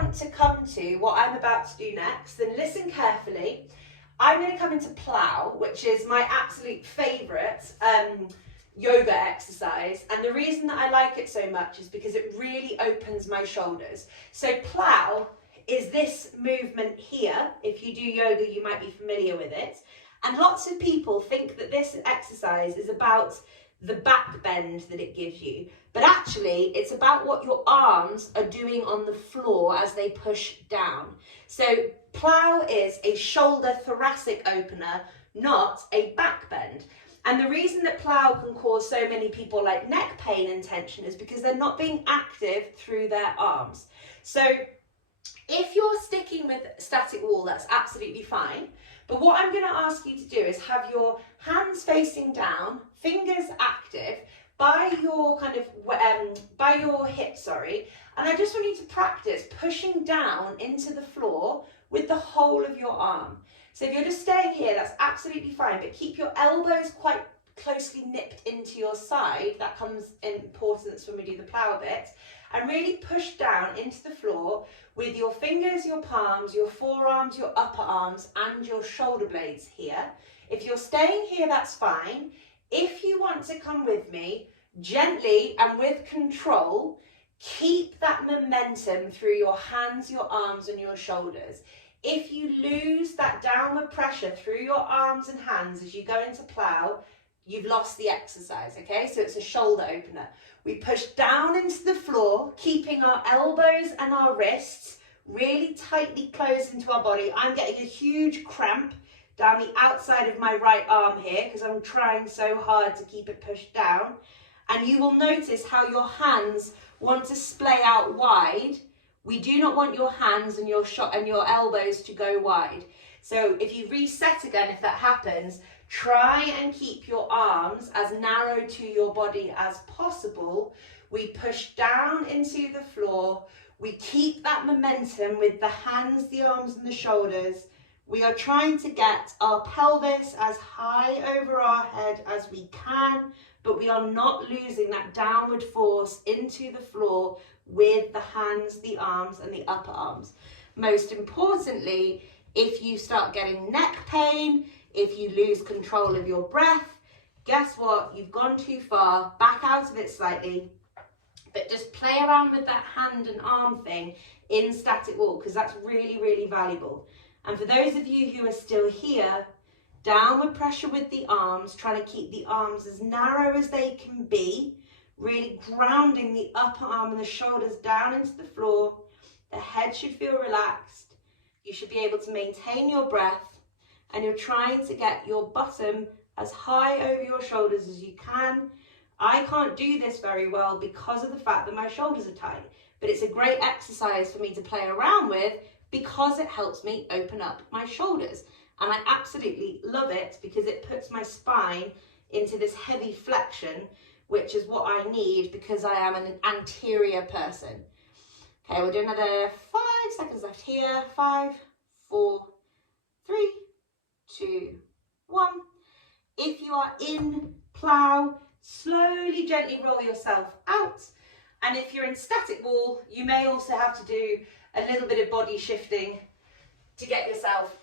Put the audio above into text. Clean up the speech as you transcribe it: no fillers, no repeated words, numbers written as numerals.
want to come to what I'm about to do next, then listen carefully. I'm going to come into Plow, which is my absolute favourite yoga exercise, and the reason that I like it so much is because it really opens my shoulders. So Plow is this movement here. If you do yoga, you might be familiar with it. And lots of people think that this exercise is about the back bend that it gives you. But actually, it's about what your arms are doing on the floor as they push down. So Plow is a shoulder thoracic opener, not a back bend. And the reason that Plow can cause so many people like neck pain and tension is because they're not being active through their arms. So if you're sticking with static wall, that's absolutely fine. But what I'm going to ask you to do is have your hands facing down, fingers active, by your by your hips, and I just want you to practice pushing down into the floor with the whole of your arm. So if you're just staying here, that's absolutely fine, but keep your elbows quite closely nipped into your side. That comes in importance when we do the Plow bit. And really push down into the floor with your fingers, your palms, your forearms, your upper arms, and your shoulder blades here. If you're staying here, that's fine. If you want to come with me, gently and with control, keep that momentum through your hands, your arms, and your shoulders. If you lose that downward pressure through your arms and hands as you go into Plow, you've lost the exercise, okay? So it's a shoulder opener. We push down into the floor, keeping our elbows and our wrists really tightly closed into our body. I'm getting a huge cramp down the outside of my right arm here because I'm trying so hard to keep it pushed down. And you will notice how your hands want to splay out wide. We do not want your hands and your elbows to go wide. So if you reset again, if that happens, try and keep your arms as narrow to your body as possible. We push down into the floor. We keep that momentum with the hands, the arms, and the shoulders. We are trying to get our pelvis as high over our head as we can, but we are not losing that downward force into the floor with the hands, the arms, and the upper arms. Most importantly, if you start getting neck pain, if you lose control of your breath, guess what? You've gone too far. Back out of it slightly, but just play around with that hand and arm thing in static wall because that's really, really valuable. And for those of you who are still here, downward pressure with the arms, trying to keep the arms as narrow as they can be, really grounding the upper arm and the shoulders down into the floor. The head should feel relaxed. You should be able to maintain your breath, and you're trying to get your bottom as high over your shoulders as you can. I can't do this very well because of the fact that my shoulders are tight, but it's a great exercise for me to play around with because it helps me open up my shoulders. And I absolutely love it because it puts my spine into this heavy flexion, which is what I need because I am an anterior person. Okay, we'll do another 5 seconds left here. 5, 4, 3, 2, 1. If you are in Plow, slowly, gently roll yourself out. And if you're in static wall, you may also have to do a little bit of body shifting to get yourself